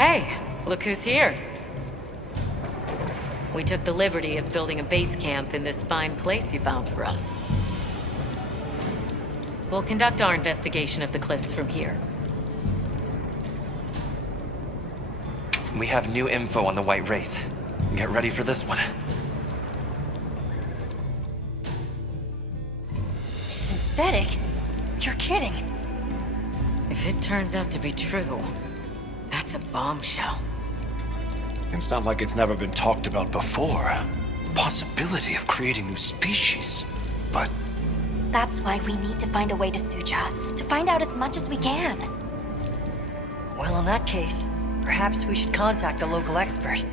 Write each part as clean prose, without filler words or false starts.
Hey, look who's here. We took the liberty of building a base camp in this fine place you found for us. We'll conduct our investigation of the cliffs from here. We have new info on the White Wraith. Get ready for this one. Synthetic? You're kidding. If it turns out to be true, that's a bombshell. It's not like it's never been talked about before. The possibility of creating new species. But That's why we need to find a way to Suja, to find out as much as we can. Well, in that case, perhaps we should contact a local expert.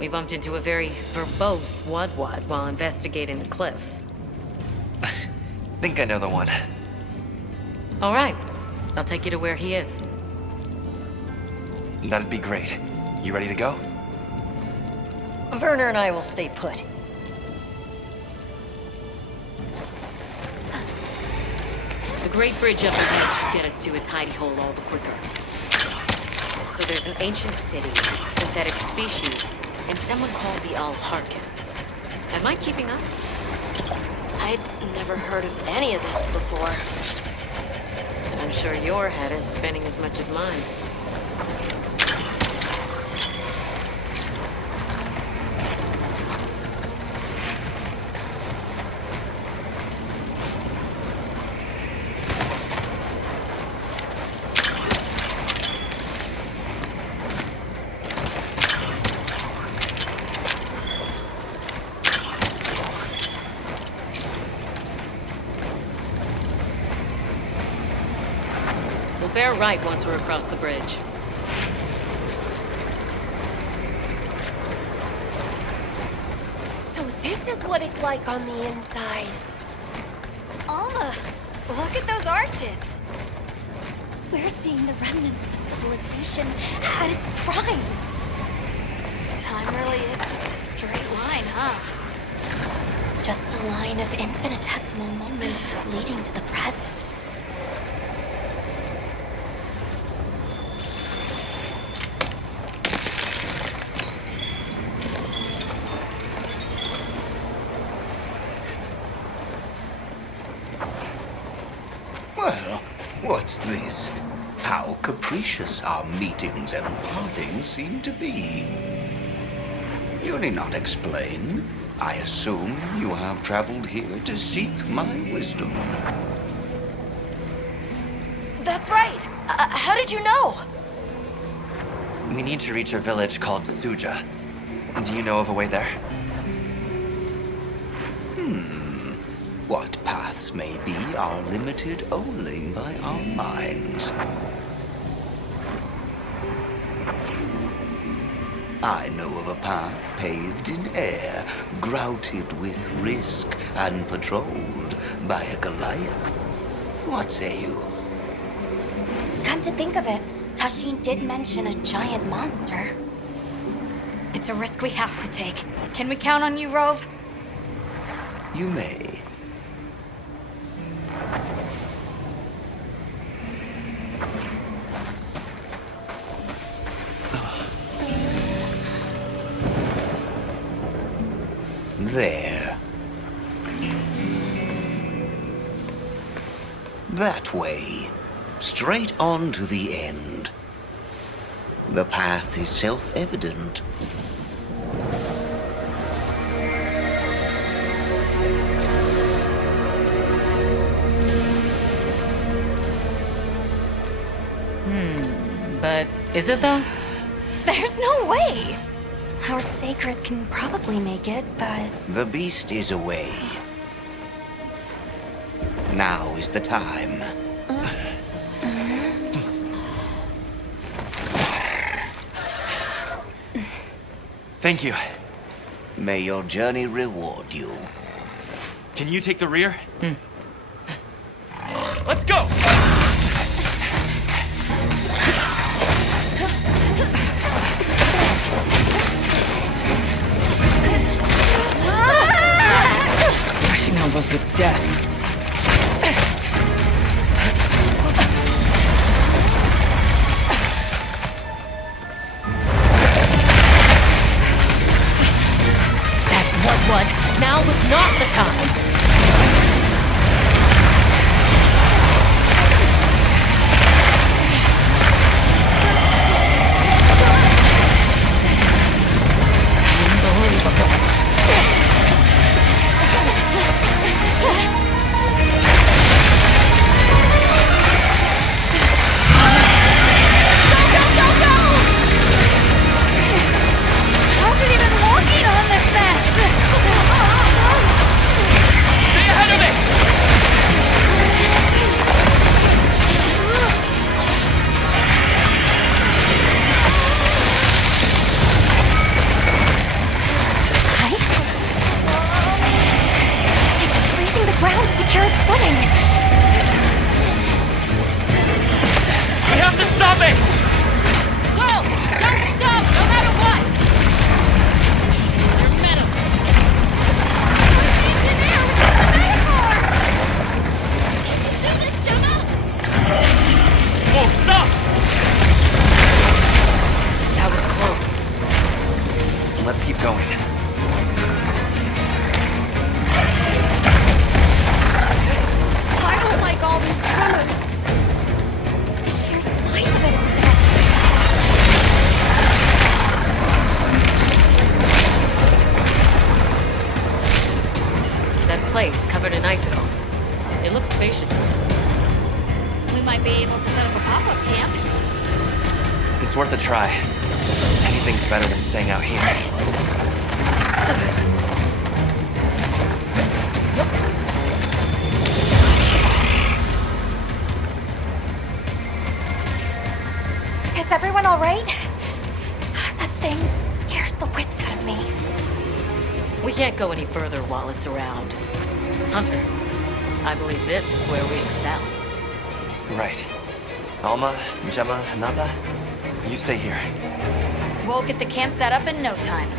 We bumped into a very verbose Wadwad while investigating the cliffs. Think I know the one. All right, I'll take you to where he is. That'd be great. You ready to go? Werner and I will stay put. The Great Bridge up ahead should get us to his hidey hole all the quicker. So there's an ancient city, synthetic species, and someone called the Allhearken. Am I keeping up? I'd never heard of any of this before. And I'm sure your head is spinning as much as mine. We'll bear right once we're across the bridge. So this is what it's like on the inside. Alma, look at those arches. We're seeing the remnants of a civilization at its prime. Time really is just a straight line, huh? Just a line of infinitesimal moments leading to the present. Well, what's this? How capricious our meetings and partings seem to be. You need not explain. I assume you have traveled here to seek my wisdom. That's right. How did you know? We need to reach a village called Suja. Do you know of a way there? What paths may be are limited only by our minds. I know of a path paved in air, grouted with risk, and patrolled by a Goliath. What say you? Come to think of it, Tashin did mention a giant monster. It's a risk we have to take. Can we count on you, Rove? You may. There. That way. Straight on to the end. The path is self-evident. But is it though? There's no way! Our sacred can probably make it, but... The beast is away. Now is the time. Thank you. May your journey reward you. Can you take the rear? Let's go! Brushing elbows with death. might be able to set up a pop-up camp. It's worth a try. Anything's better than staying out here. Is everyone all right? That thing scares the wits out of me. We can't go any further while it's around. Hunter, I believe this is where we excel. Right. Alma, Gemma, Nata, you stay here. We'll get the camp set up in no time.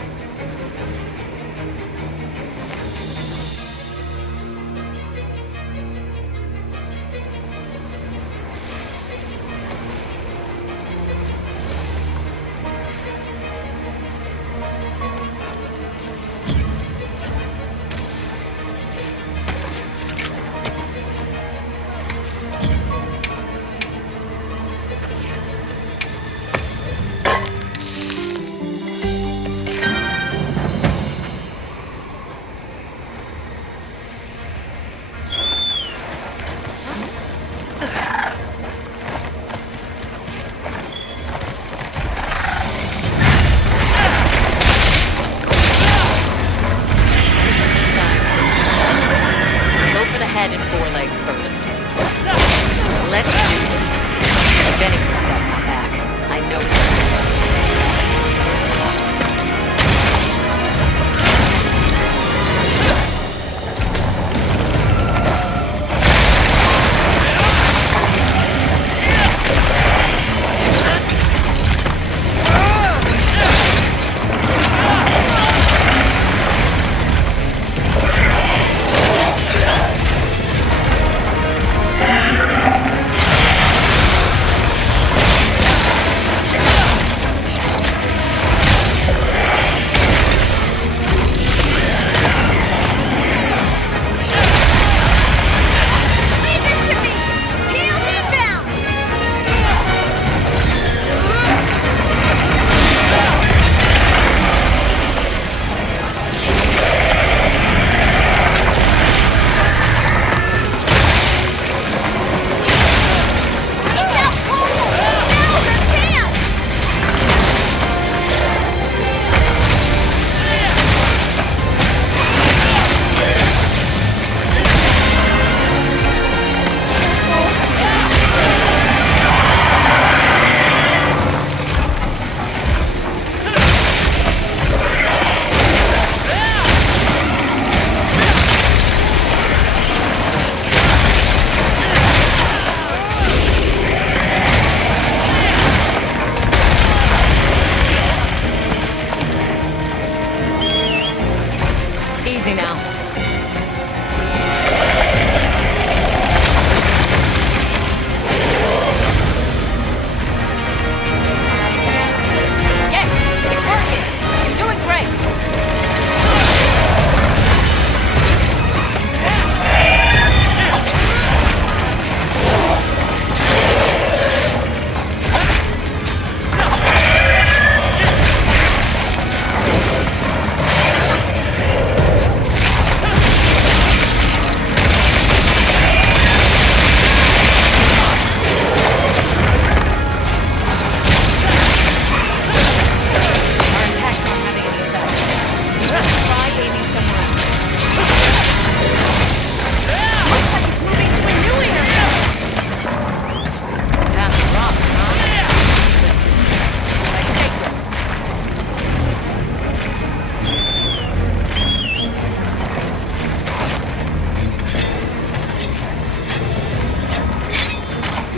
Head and forelegs first. Let's do this. If anyone's got my back, I know you. Easy now. Yes, it's working. You're doing great.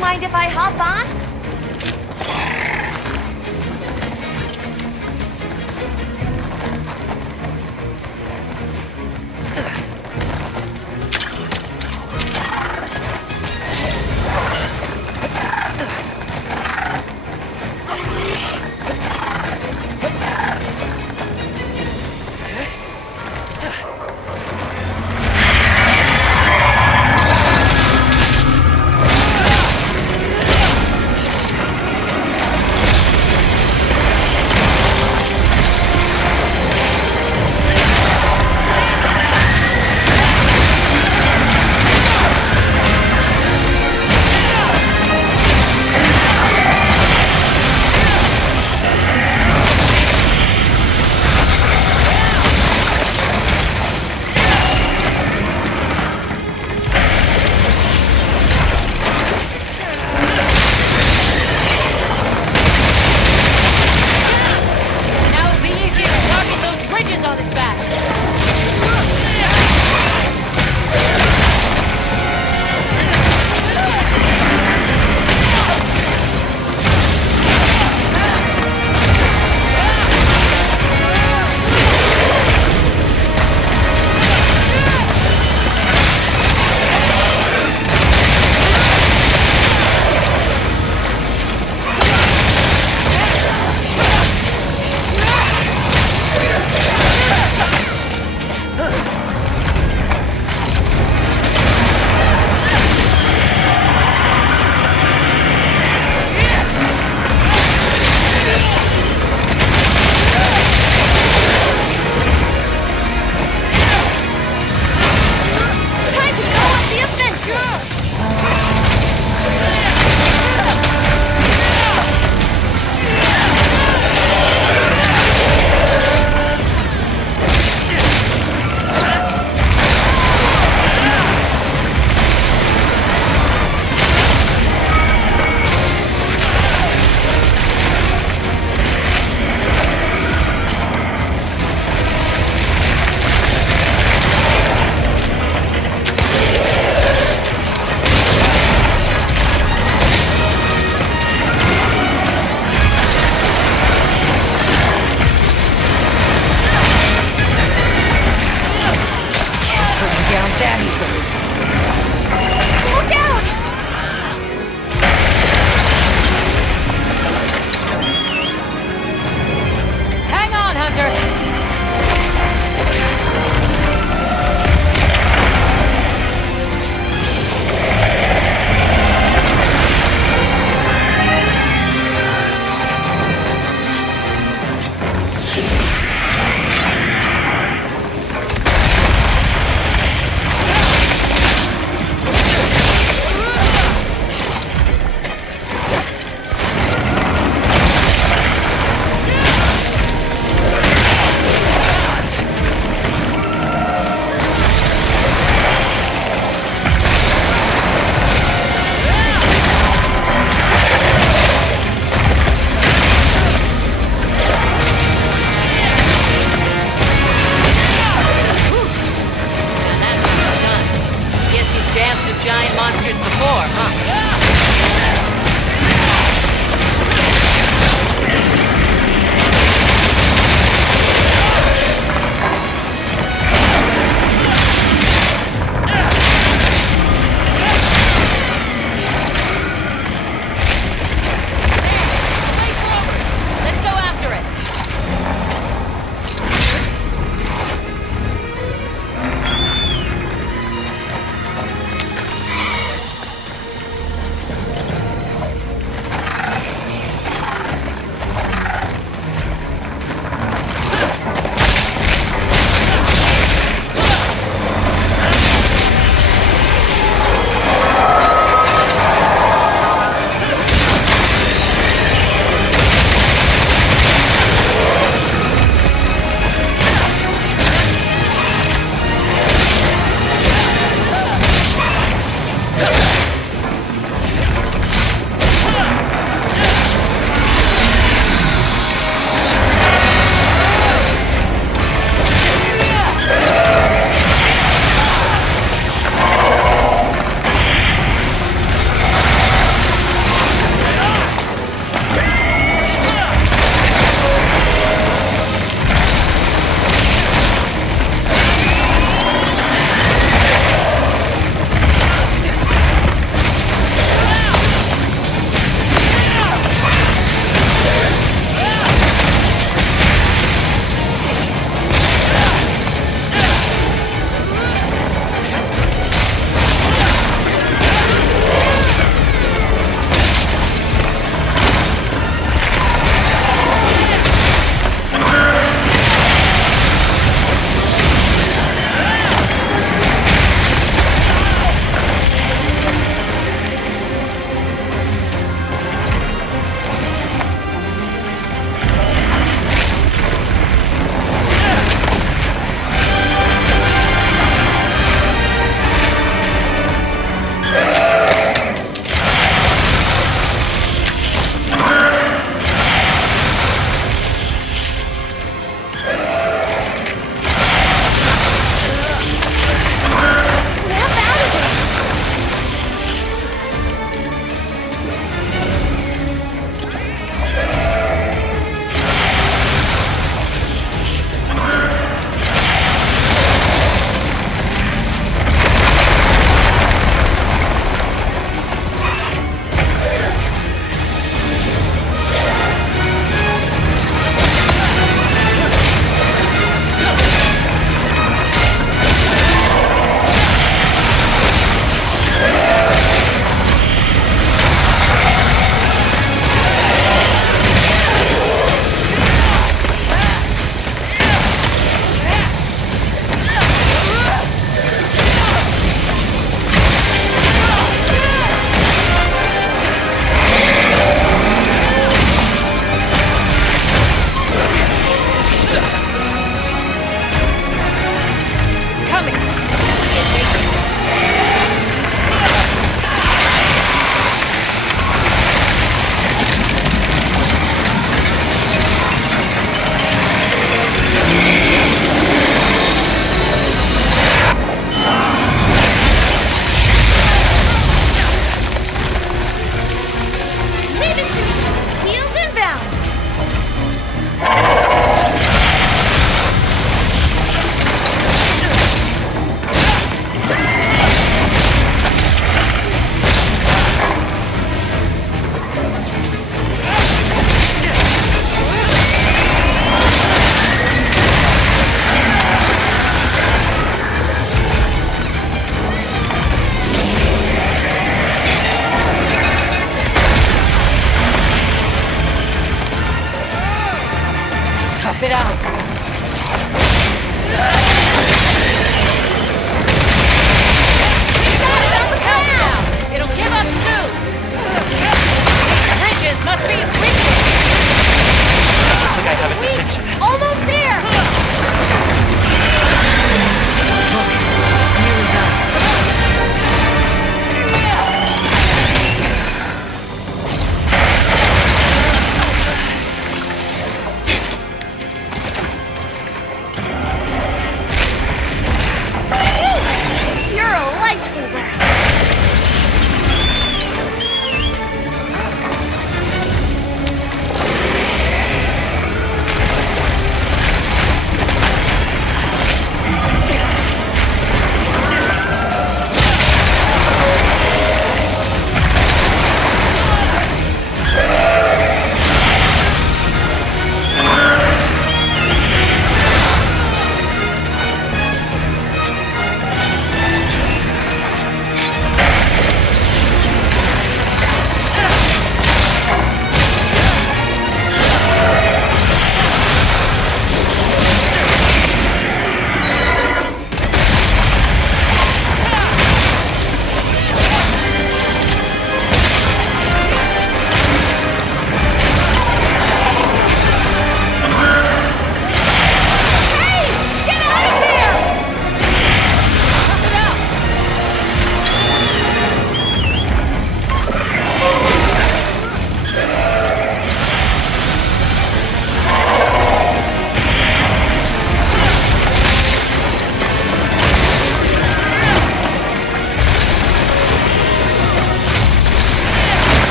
Mind if I hop on?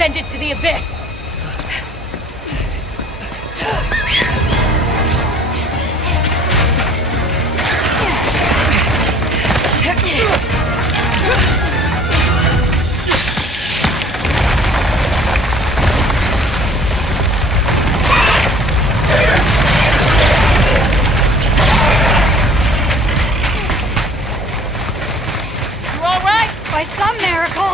send it to the abyss! You all right? By some miracle!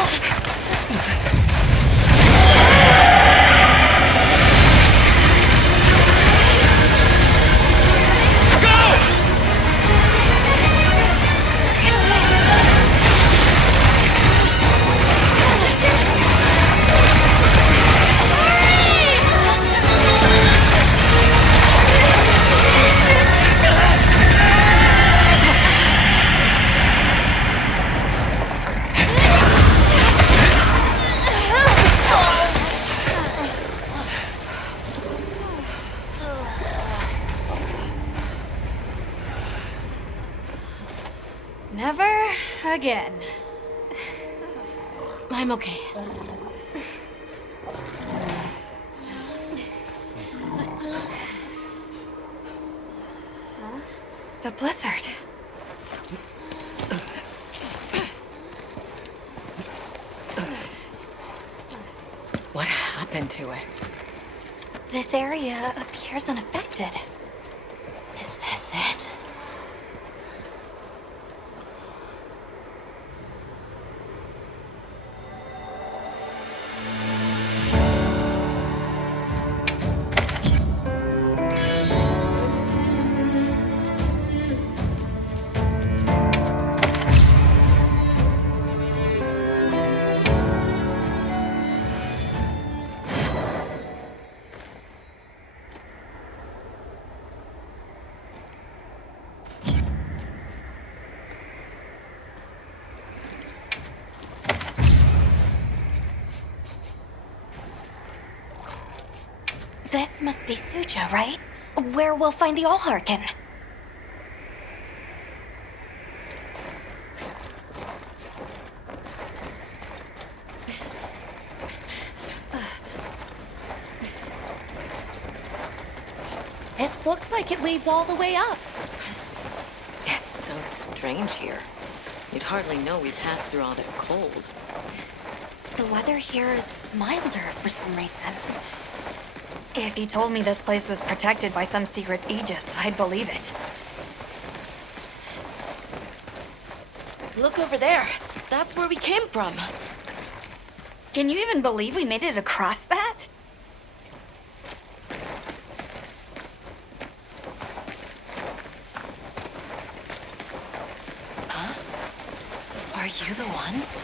Never again. I'm okay. The blizzard. What happened to it? This area appears unaffected. Is this it? This must be Suja, right? Where we'll find the Allhearken. This looks like it leads all the way up. It's so strange here. You'd hardly know we passed through all that cold. The weather here is milder for some reason. If you told me this place was protected by some secret aegis, I'd believe it. Look over there. That's where we came from. Can you even believe we made it across that? Are you the ones?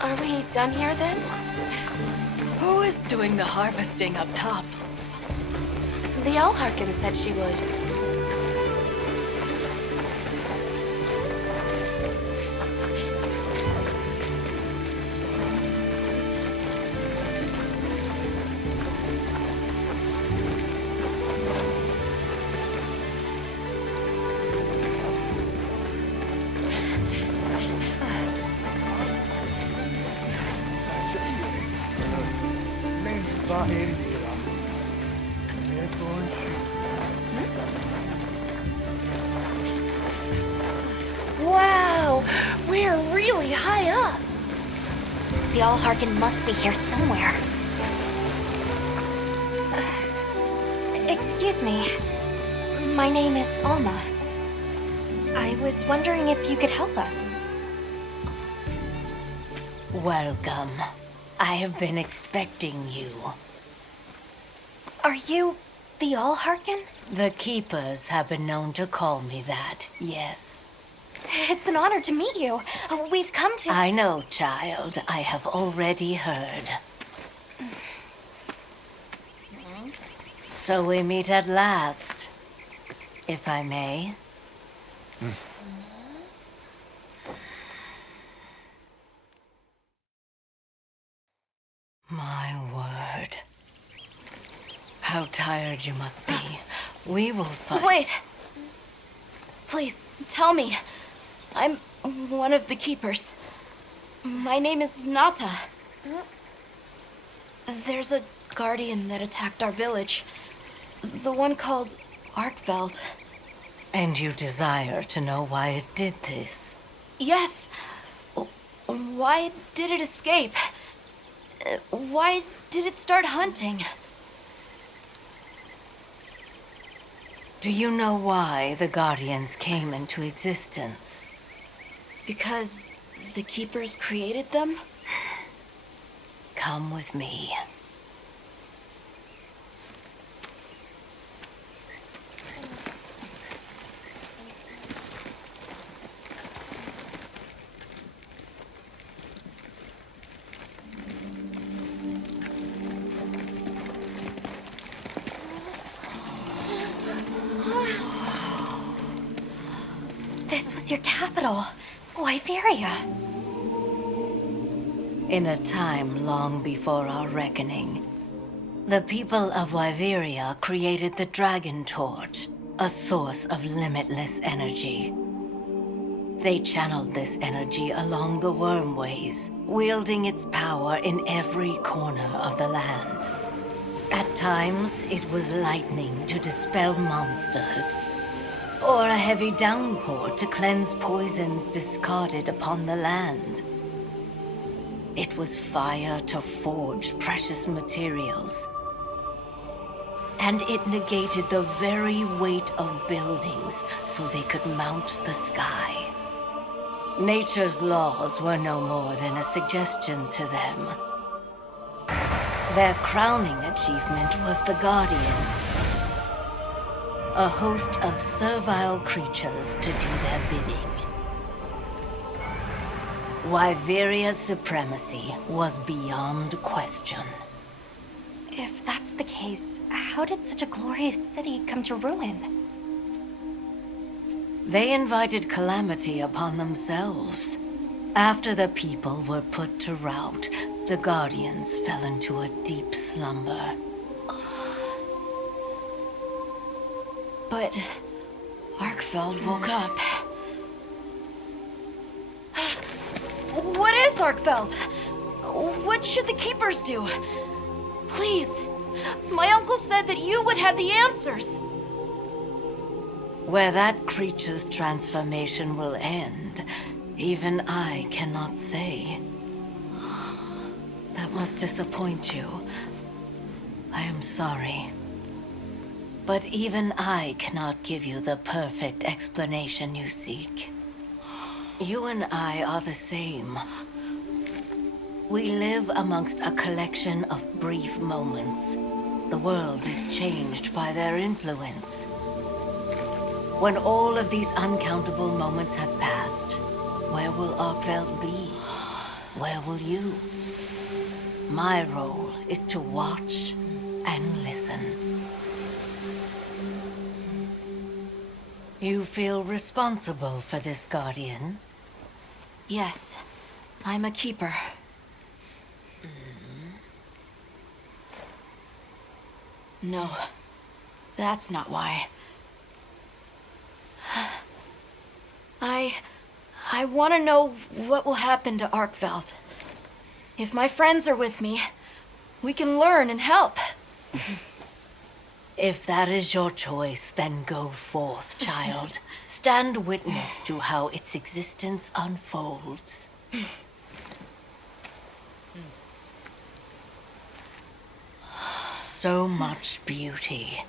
Are we done here then? Who is doing the harvesting up top? The Allhearken said she would. Wow! We're really high up! The Allhearken must be here somewhere. Excuse me. My name is Alma. I was wondering if you could help us. Welcome. I have been expecting you. Are you the Allhearken? The Keepers have been known to call me that, yes. It's an honor to meet you. We've come to... I know, child. I have already heard. So we meet at last, if I may. My word. How tired you must be. We will fight. Wait! Please, tell me. I'm one of the keepers. My name is Nata. There's a guardian that attacked our village. The one called Arkveld. And you desire to know why it did this? Yes. Why did it escape? Why did it start hunting? Do you know why the Guardians came into existence? Because the keepers created them? Come with me. This was your capital, Wyveria. In a time long before our reckoning, the people of Wyveria created the Dragon Torch, a source of limitless energy. They channeled this energy along the wormways, wielding its power in every corner of the land. At times, it was lightning to dispel monsters, or a heavy downpour to cleanse poisons discarded upon the land. It was fire to forge precious materials, and it negated the very weight of buildings so they could mount the sky. Nature's laws were no more than a suggestion to them. Their crowning achievement was the Guardians, a host of servile creatures to do their bidding. Wyveria's supremacy was beyond question. If that's the case, how did such a glorious city come to ruin? They invited calamity upon themselves. After the people were put to rout, the Guardians fell into a deep slumber. But Arkveld woke up. What is Arkveld? What should the keepers do? Please, my uncle said that you would have the answers. Where that creature's transformation will end, even I cannot say. That must disappoint you. I am sorry. But even I cannot give you the perfect explanation you seek. You and I are the same. We live amongst a collection of brief moments. The world is changed by their influence. When all of these uncountable moments have passed, where will Arkveld be? Where will you? My role is to watch and listen. You feel responsible for this Guardian? Yes, I'm a keeper. No, that's not why. I want to know what will happen to Arkveld. If my friends are with me, we can learn and help. If that is your choice, then go forth, child. Stand witness to how its existence unfolds. So much beauty.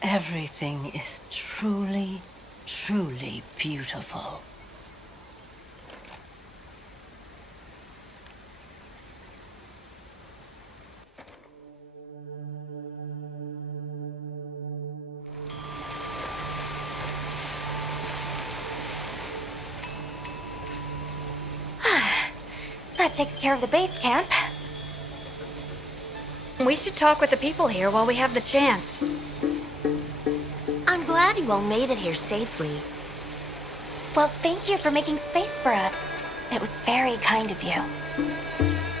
Everything is truly, truly beautiful. That takes care of the base camp. We should talk with the people here while we have the chance. I'm glad you all made it here safely. Well, thank you for making space for us. It was very kind of you.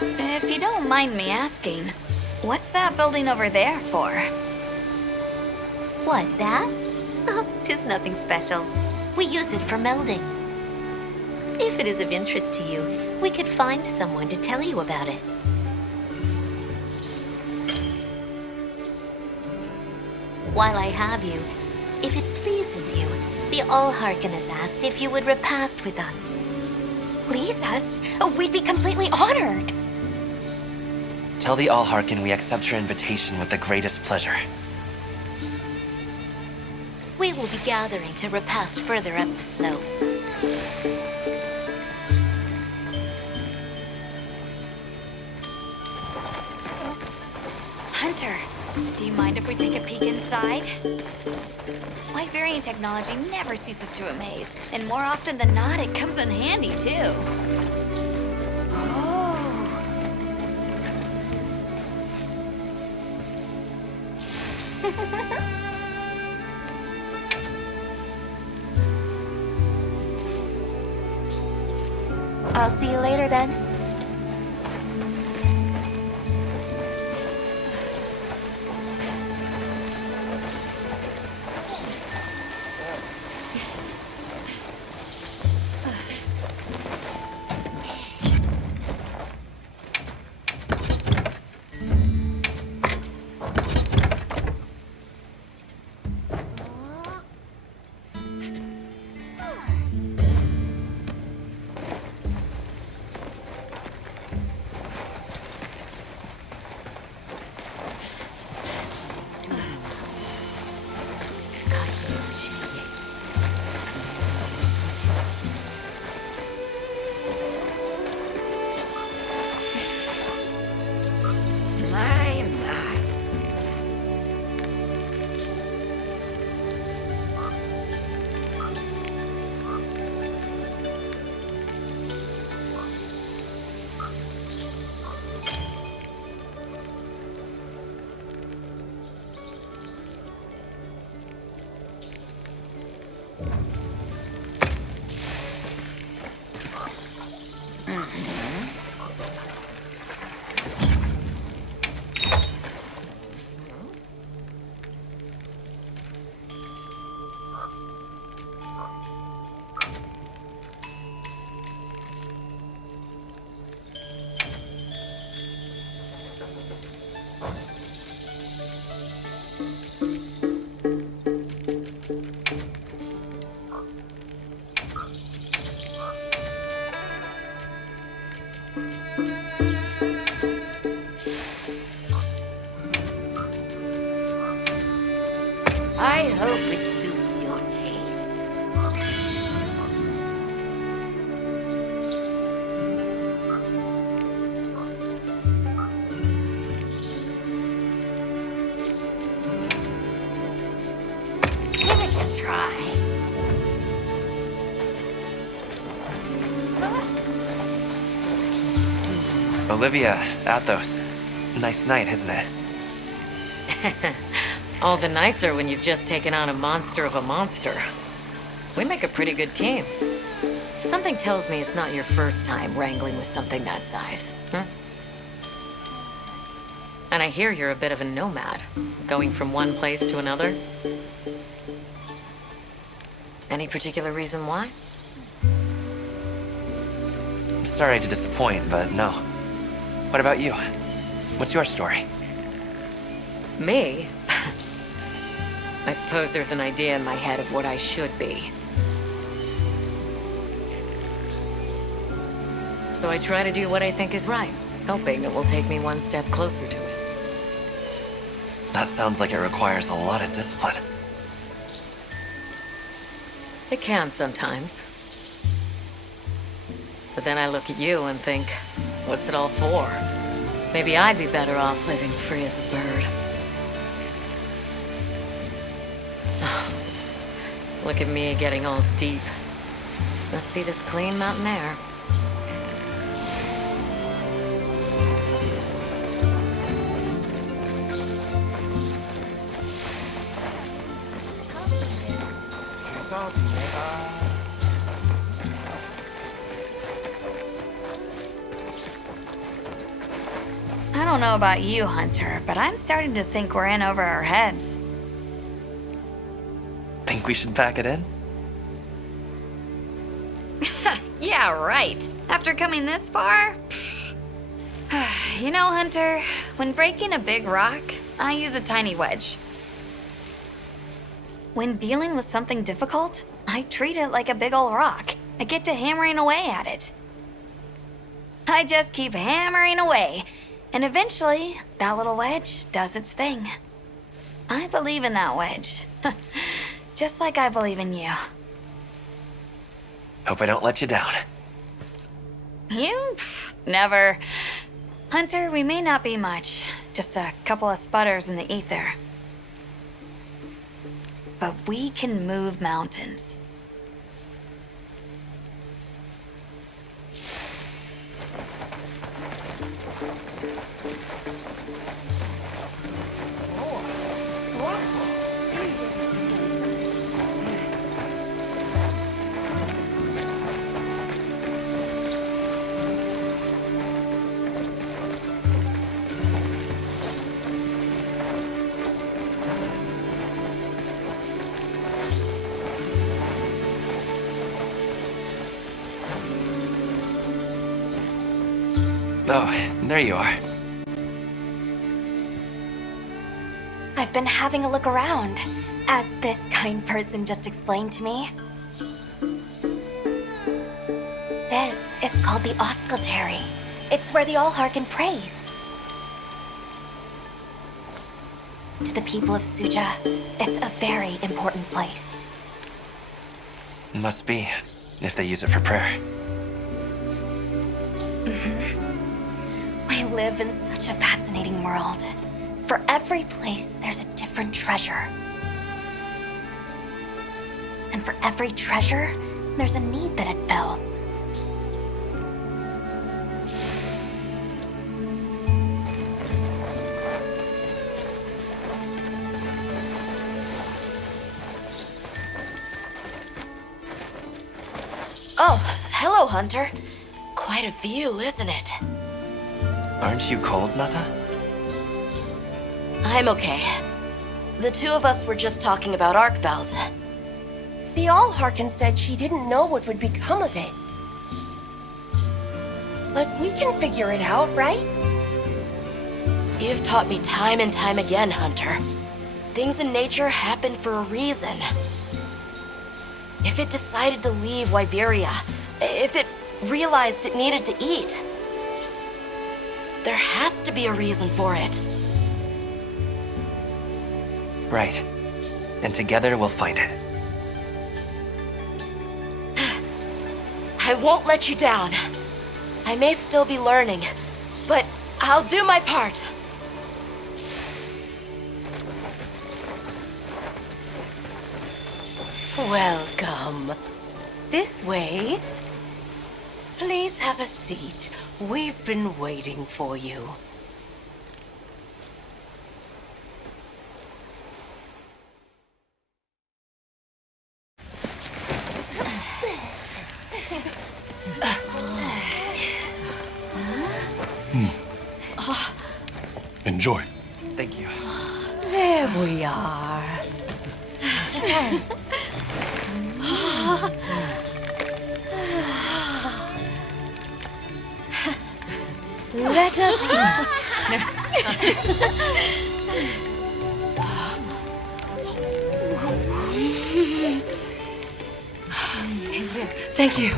If you don't mind me asking, what's that building over there for? What, that? Oh, 'tis nothing special. We use it for melding. If it is of interest to you, we could find someone to tell you about it. While I have you, if it pleases you, the Allhearken has asked if you would repast with us. Please us? We'd be completely honored. Tell the Allhearken we accept your invitation with the greatest pleasure. We will be gathering to repast further up the slope. Hunter, do you mind if we take a peek inside? Wyverian technology never ceases to amaze, and more often than not, it comes in handy, too. Oh. I'll see you later then. I hope it suits your tastes. Give it a try. Olivia, Athos. Nice night, isn't it? All the nicer when you've just taken on a monster of a monster. We make a pretty good team. Something tells me it's not your first time wrangling with something that size. And I hear you're a bit of a nomad, going from one place to another. Any particular reason why? Sorry to disappoint, but no. What about you? What's your story? Me? I suppose there's an idea in my head of what I should be. So I try to do what I think is right, hoping it will take me one step closer to it. That sounds like it requires a lot of discipline. It can sometimes. But then I look at you and think, what's it all for? Maybe I'd be better off living free as a bird. Look at me getting all deep. Must be this clean mountain air. I don't know about you, Hunter, but I'm starting to think we're in over our heads. Think we should pack it in? Yeah, right. After coming this far? You know, Hunter, when breaking a big rock, I use a tiny wedge. When dealing with something difficult, I treat it like a big old rock. I get to hammering away at it. I just keep hammering away, and eventually, that little wedge does its thing. I believe in that wedge. Just like I believe in you. Hope I don't let you down. You? Never. Hunter, we may not be much. Just a couple of sputters in the ether. But we can move mountains. Oh, there you are. I've been having a look around, as this kind person just explained to me. This is called the Oscultary. It's where the Allhearken prays. To the people of Suja, it's a very important place. Must be, if they use it for prayer. We live in such a fascinating world. For every place, there's a different treasure. And for every treasure, there's a need that it fills. Oh, hello, Hunter. Quite a view, isn't it? Aren't you cold, Nata? I'm okay. The two of us were just talking about Arkveld. The Allhearken said she didn't know what would become of it. But we can figure it out, right? You've taught me time and time again, Hunter. Things in nature happen for a reason. If it decided to leave Wyveria, if it realized it needed to eat, there has to be a reason for it. Right. And together we'll find it. I won't let you down. I may still be learning, but I'll do my part. Welcome. This way. Please have a seat. We've been waiting for you. Enjoy. Thank you. There we are. Let us eat. Thank you.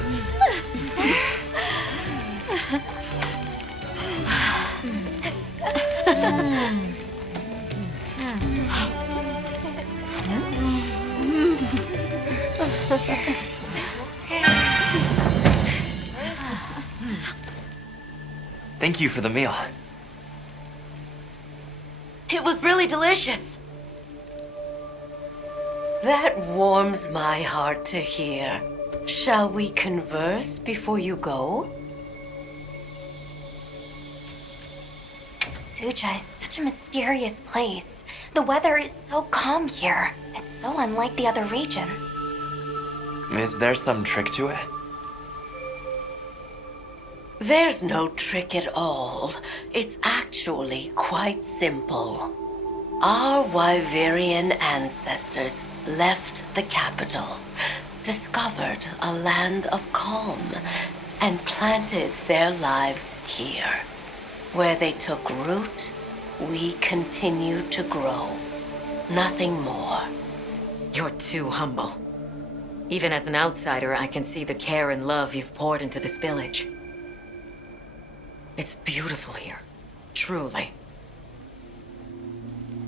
Thank you for the meal. It was really delicious. That warms my heart to hear. Shall we converse before you go? Suja is such a mysterious place. The weather is so calm here. It's so unlike the other regions. Is there some trick to it? There's no trick at all. It's actually quite simple. Our Wyverian ancestors left the capital, discovered a land of calm, and planted their lives here. Where they took root, we continue to grow. Nothing more. You're too humble. Even as an outsider, I can see the care and love you've poured into this village. It's beautiful here. Truly.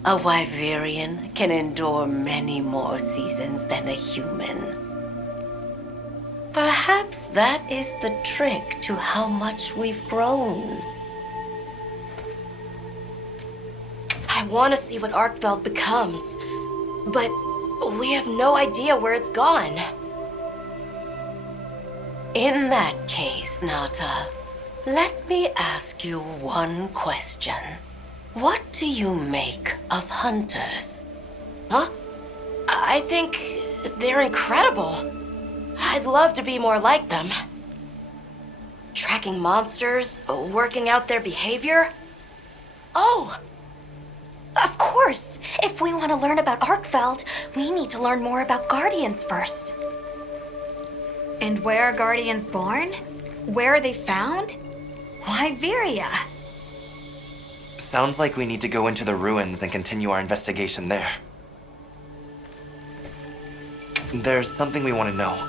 A Wyverian can endure many more seasons than a human. Perhaps that is the trick to how much we've grown. I want to see what Arkveld becomes, but we have no idea where it's gone. In that case, Nata, let me ask you one question. What do you make of hunters? Huh? I think they're incredible. I'd love to be more like them. Tracking monsters, working out their behavior. Oh! Of course! If we want to learn about Arkveld, we need to learn more about Guardians first. And where are Guardians born? Where are they found? Wyveria. Sounds like we need to go into the ruins and continue our investigation there. There's something we want to know.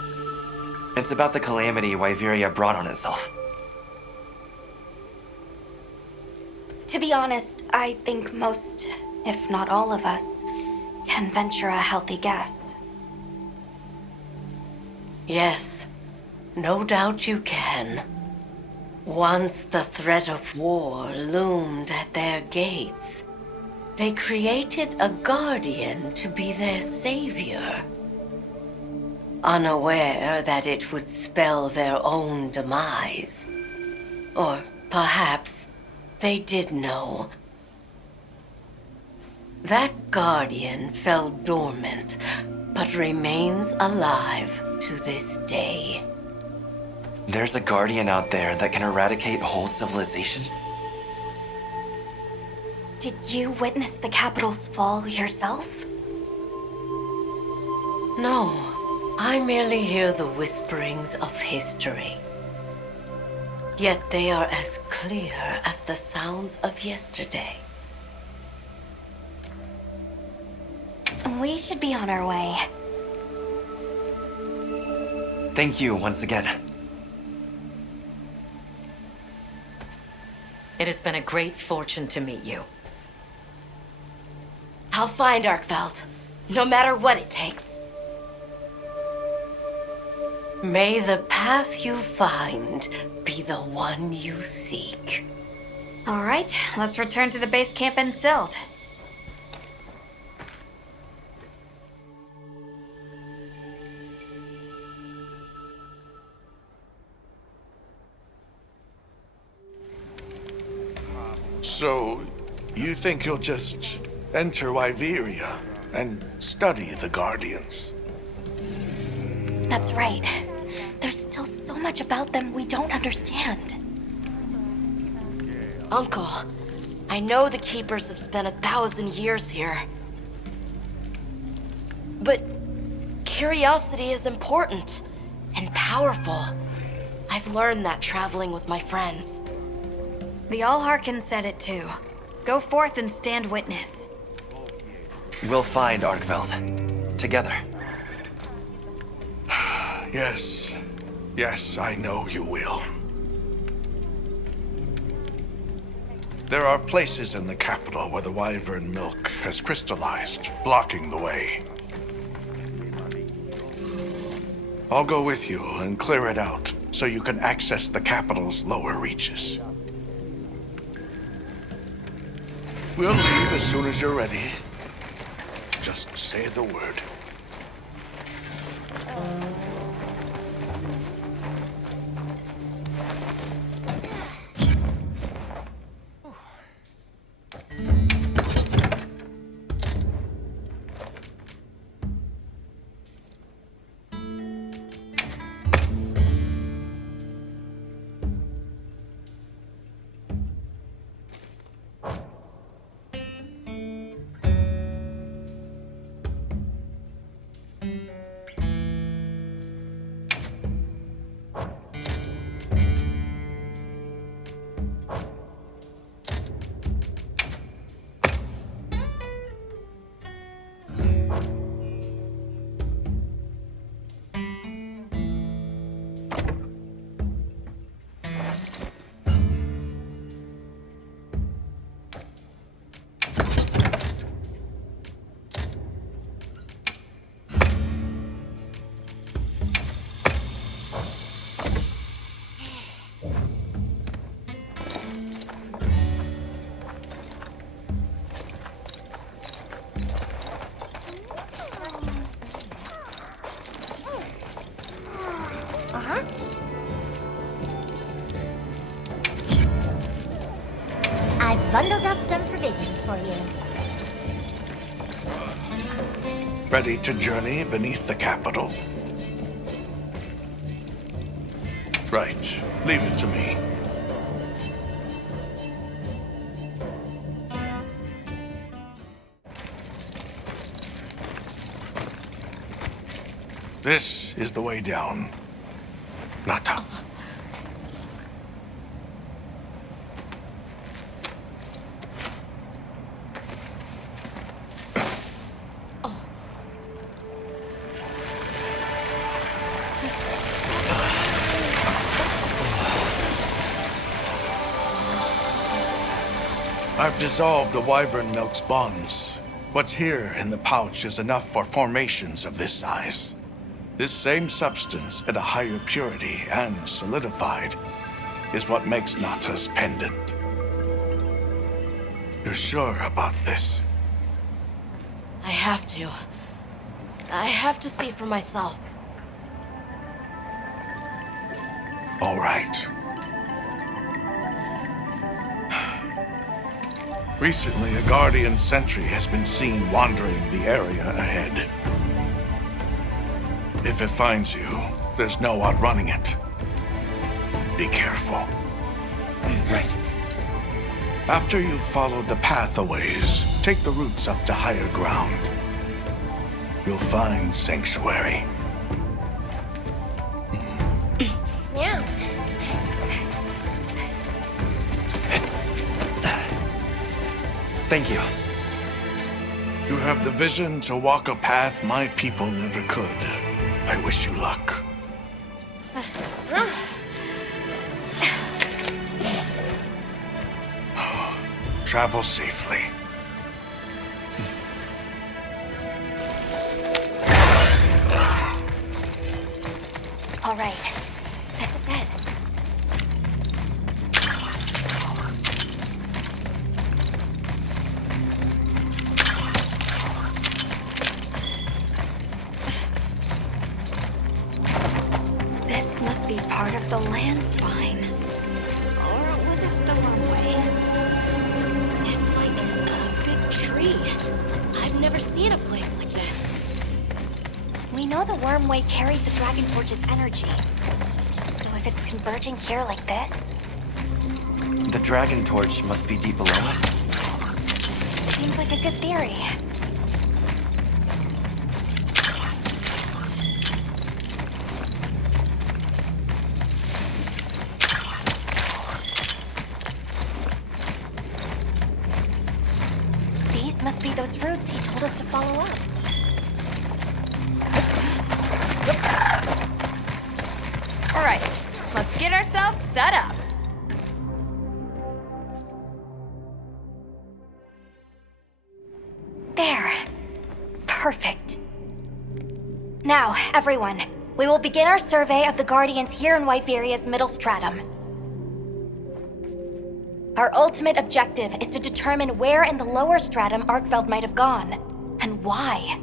It's about the calamity Wyveria brought on itself. To be honest, I think most, if not all of us, can venture a healthy guess. Yes, no doubt you can. Once the threat of war loomed at their gates, they created a guardian to be their savior. Unaware that it would spell their own demise. Or perhaps they did know. That guardian fell dormant, but remains alive to this day. There's a guardian out there that can eradicate whole civilizations? Did you witness the capital's fall yourself? No, I merely hear the whisperings of history. Yet they are as clear as the sounds of yesterday. We should be on our way. Thank you once again. It has been a great fortune to meet you. I'll find Arkveld, no matter what it takes. May the path you find be the one you seek. All right, let's return to the base camp in Silt. So, you think you'll just enter Wyveria and study the Guardians? That's right. There's still so much about them we don't understand. Uncle, I know the Keepers have spent 1,000 years here. But curiosity is important and powerful. I've learned that traveling with my friends. The Allhearken said it too. Go forth and stand witness. We'll find Arkveld. Together. Yes. Yes, I know you will. There are places in the capital where the wyvern milk has crystallized, blocking the way. I'll go with you and clear it out so you can access the capital's lower reaches. We'll leave as soon as you're ready. Just say the word. bundled up some provisions for you. Ready to journey beneath the capital? Right. Leave it to me. This is the way down. Nata. I've dissolved the wyvern milk's bonds. What's here in the pouch is enough for formations of this size. This same substance at a higher purity and solidified is what makes Nata's pendant. You're sure about this? I have to. I have to see for myself. All right. Recently, a Guardian sentry has been seen wandering the area ahead. If it finds you, there's no outrunning it. Be careful. Right. After you've followed the path a ways, take the routes up to higher ground. You'll find sanctuary. Yeah. Thank you. You have the vision to walk a path my people never could. I wish you luck. Travel safely. All right. This is it. This must be part of the landslide. Or was it the runway? It's like a big tree. I've never seen a place like this. We know the wormway carries the Dragon Torch's energy. So if it's converging here like this, The dragon torch must be deep below us. seems like a good theory. These must be those routes he told us to follow up. All right, let's get ourselves set up. There. Perfect. Now, everyone, we will begin our survey of the Guardians here in Wyveria's middle stratum. Our ultimate objective is to determine where in the lower stratum Arkveld might have gone, and why.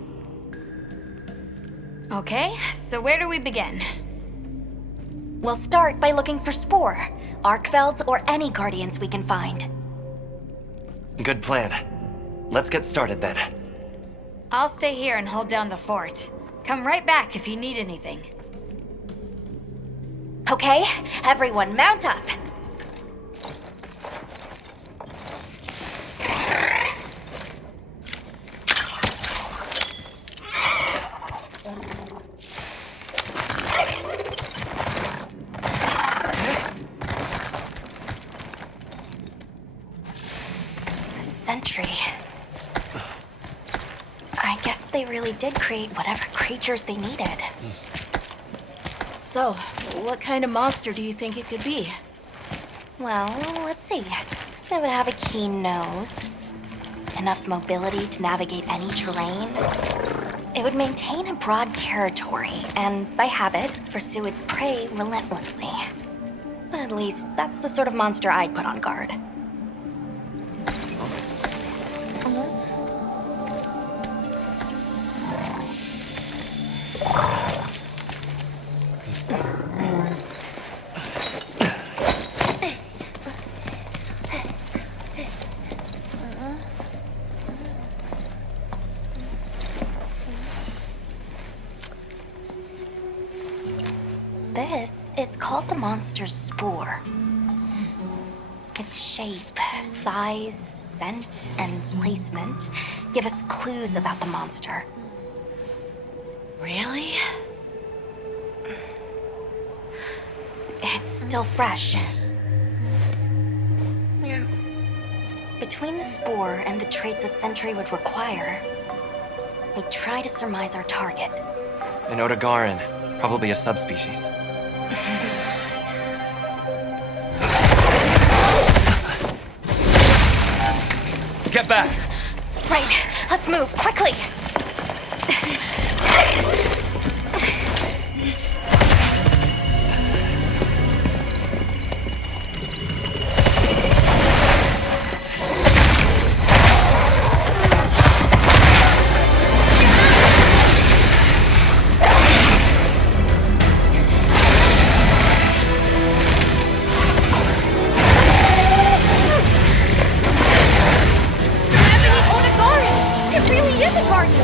Okay, so where do we begin? We'll start by looking for Spore, Arkvelds, or any Guardians we can find. Good plan. Let's get started then. I'll stay here and hold down the fort. Come right back if you need anything. Okay, everyone mount up. A sentry. I guess they really did create whatever creatures they needed. So, what kind of monster do you think it could be? Well, let's see. They would have a keen nose, enough mobility to navigate any terrain. It would maintain a broad territory and, by habit, pursue its prey relentlessly. At least, that's the sort of monster I'd put on guard. This is called the monster's spore. Its shape, size, scent, and placement give us clues about the monster. Really? It's still fresh. Between the spore and the traits a sentry would require, I try to surmise our target. An Odogaran, probably a subspecies. Get back! Right, let's move, quickly! It really is a garden!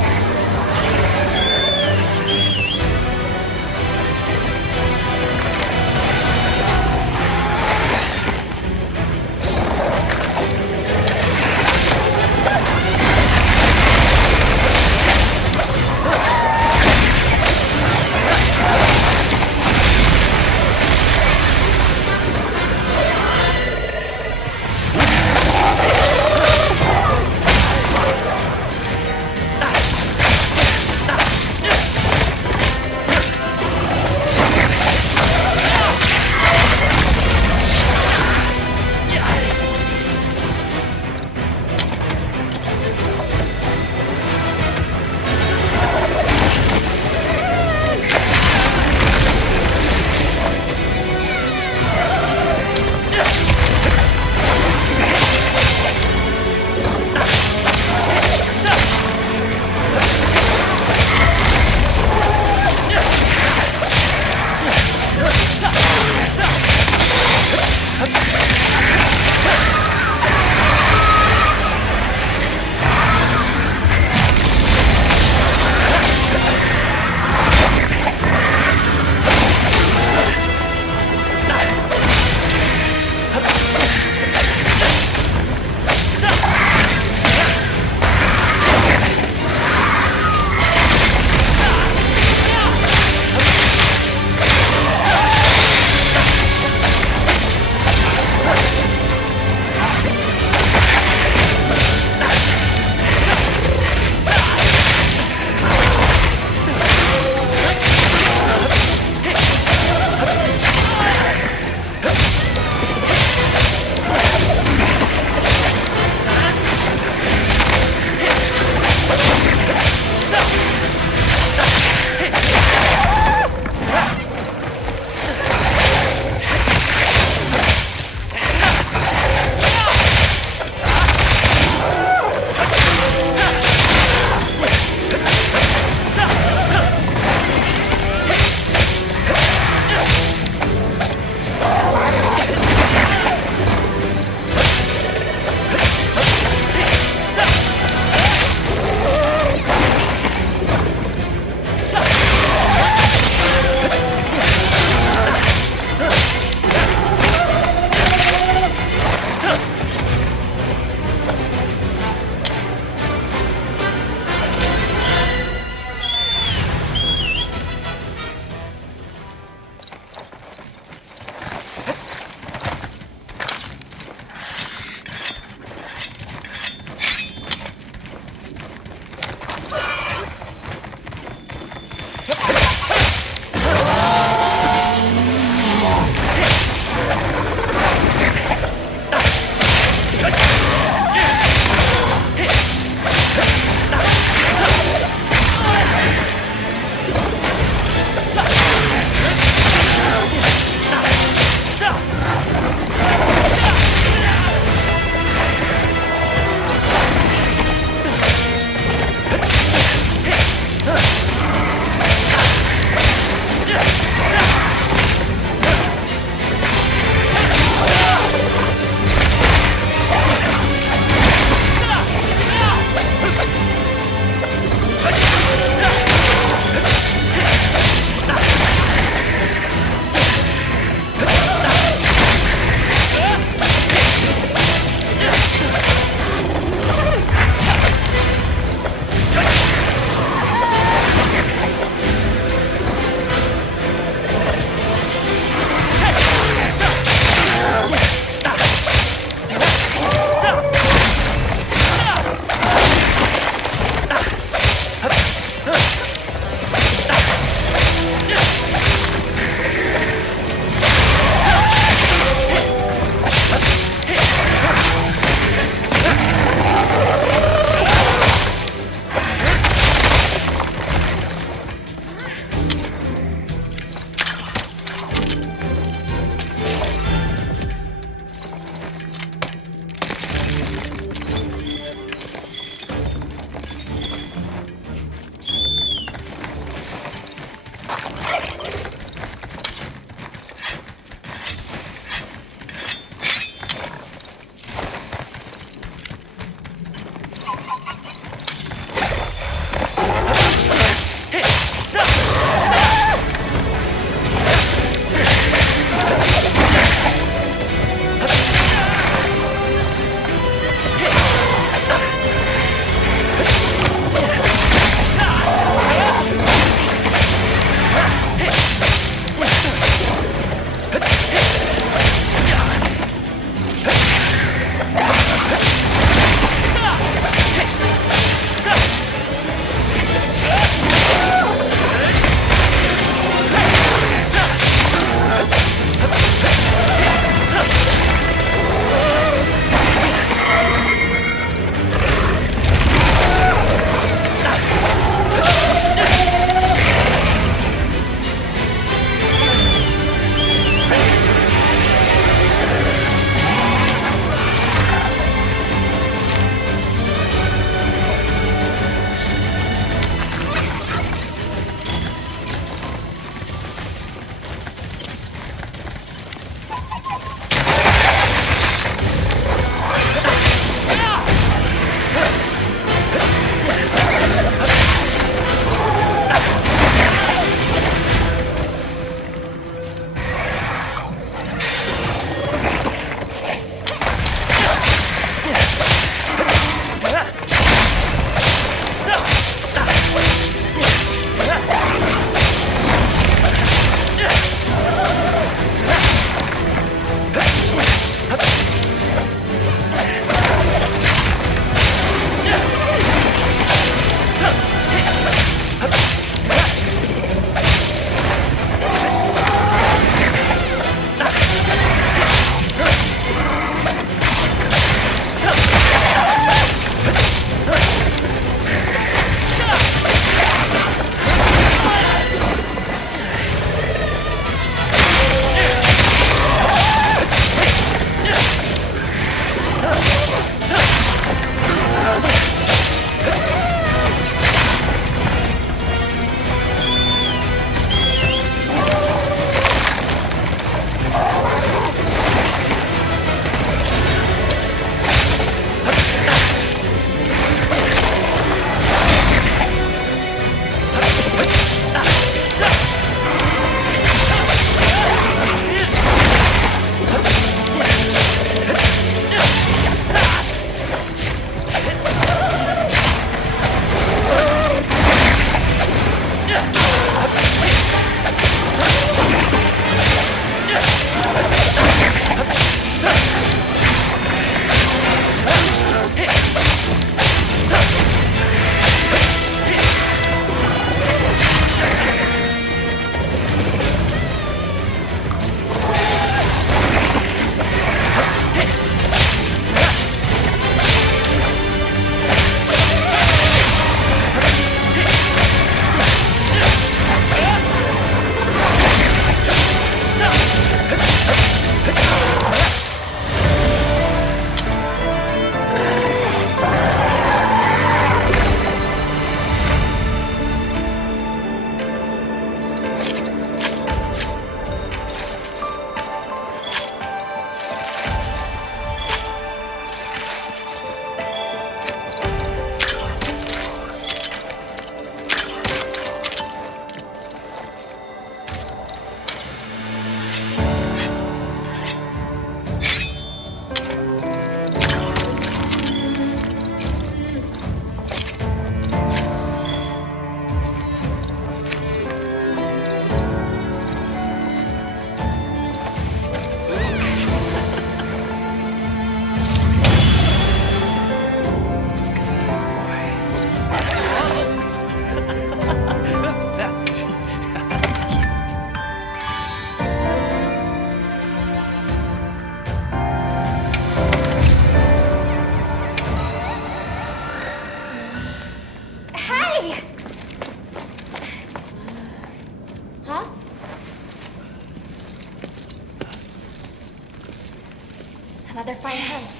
Another fine hunt.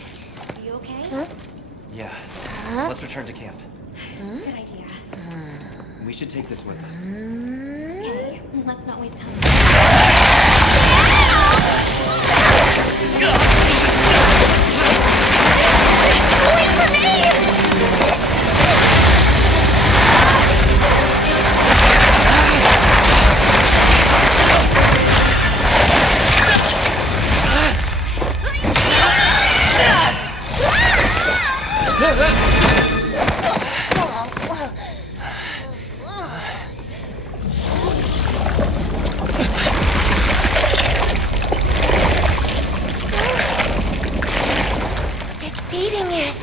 Are you okay? Yeah. Let's return to camp. Good idea. We should take this with us. Okay, let's not waste time. It's eating it.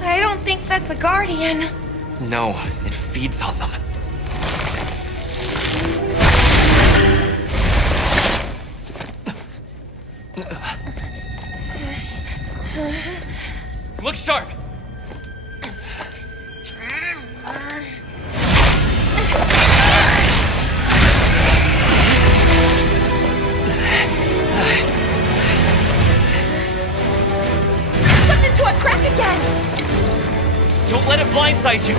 I don't think that's a guardian. No, it feeds on them. Look sharp! Slipped into a crack again. Don't let it blindside you!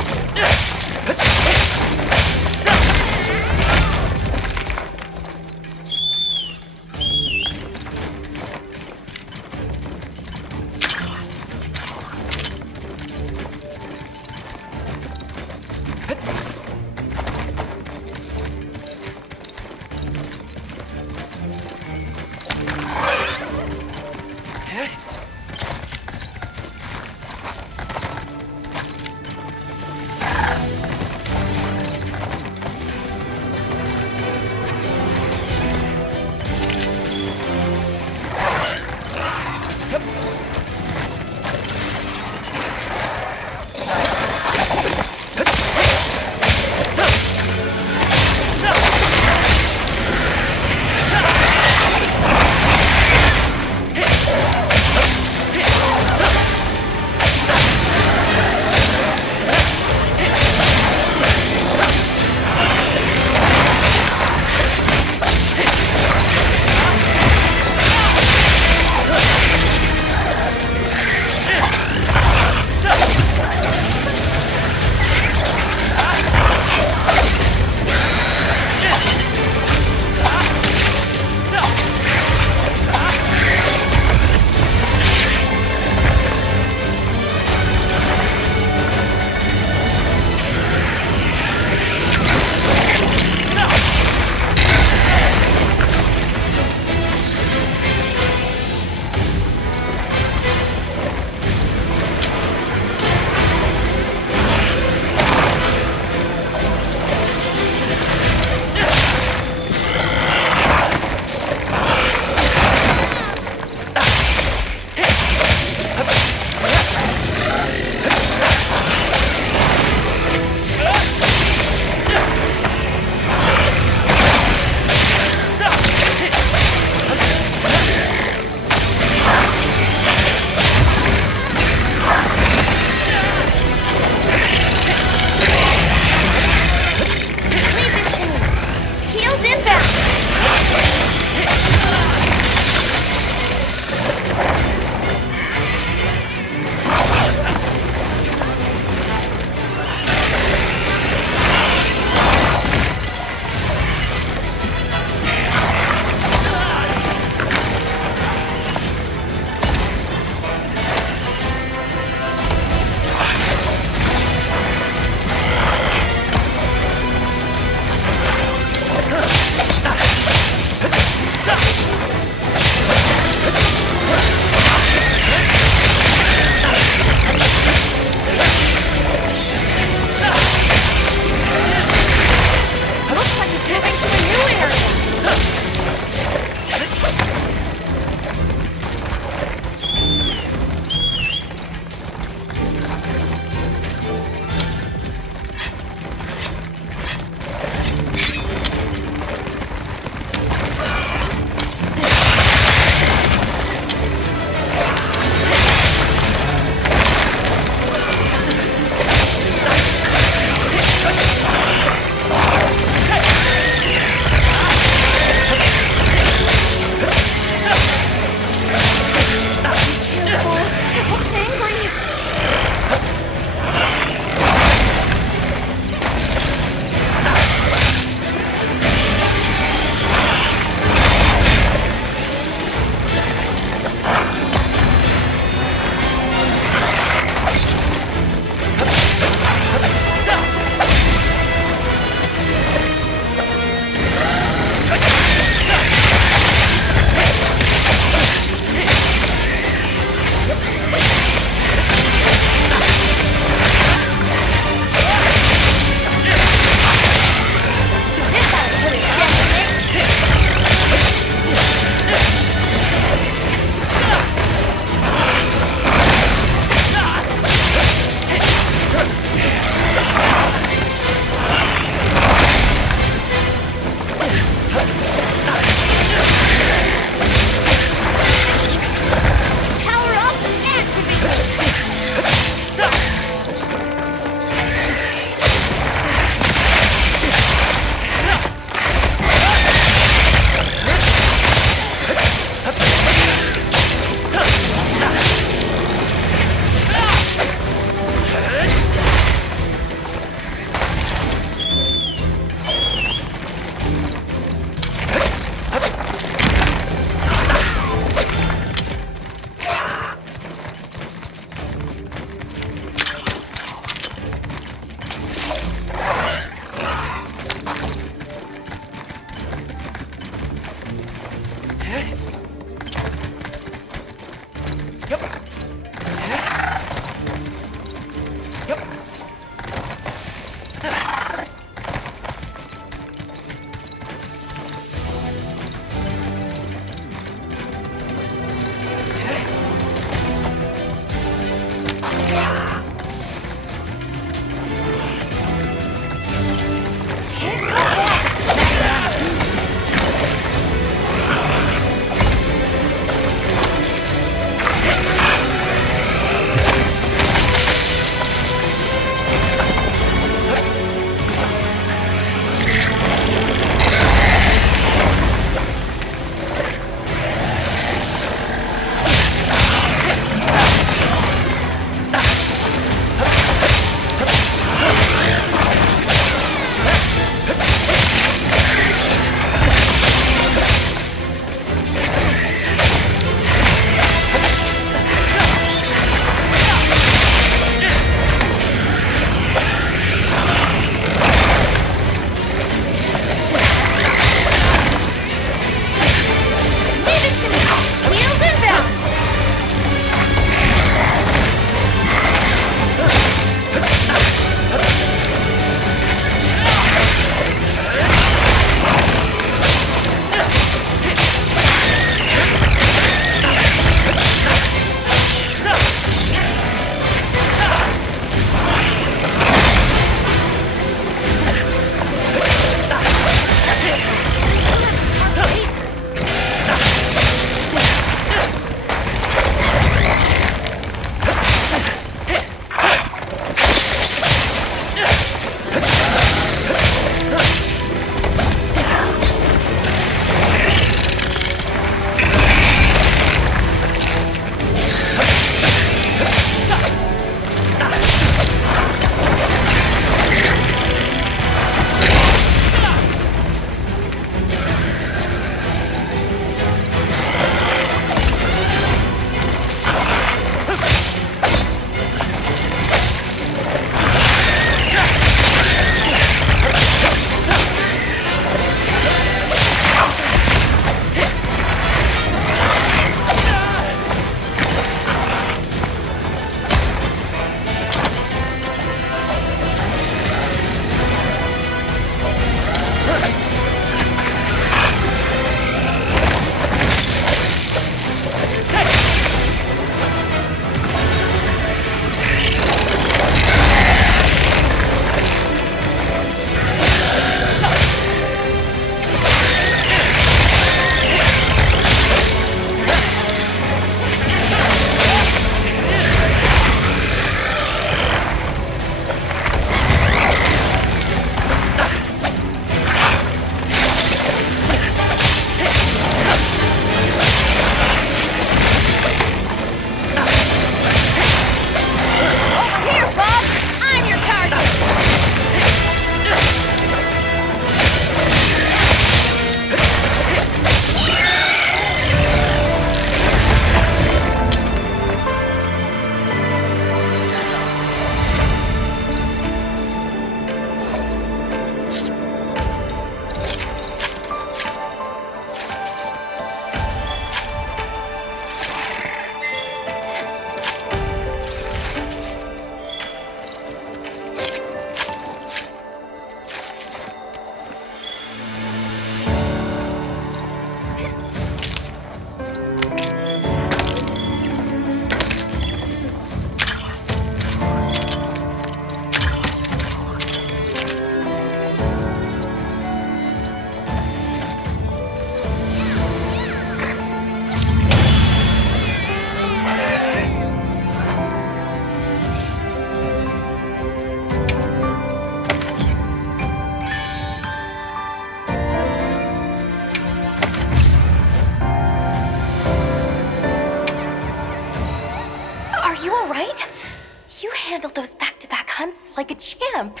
handled those back-to-back hunts like a champ.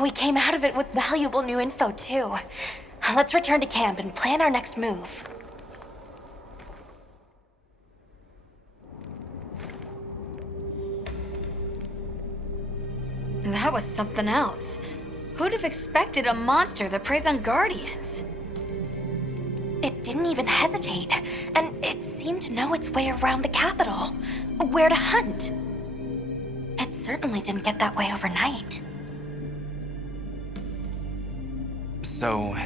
We came out of it with valuable new info, too. Let's return to camp and plan our next move. That was something else. Who'd have expected a monster that preys on guardians? It didn't even hesitate, and it seemed to know its way around the capital, where to hunt. It certainly didn't get that way overnight. So,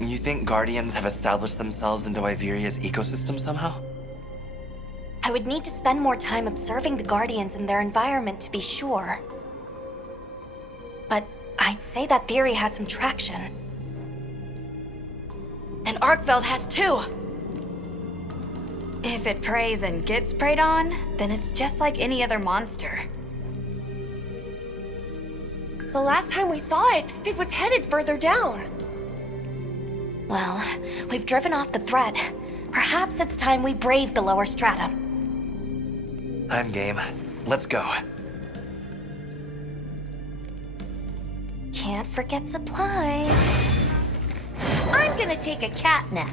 you think Guardians have established themselves into Wyveria's ecosystem somehow? I would need to spend more time observing the Guardians and their environment to be sure. But I'd say that theory has some traction. And Arkveld has too. If it preys and gets preyed on, then it's just like any other monster. The last time we saw it, it was headed further down. Well, we've driven off the threat. Perhaps it's time we brave the lower strata. I'm game. Let's go. Can't forget supplies. I'm gonna take a cat nap.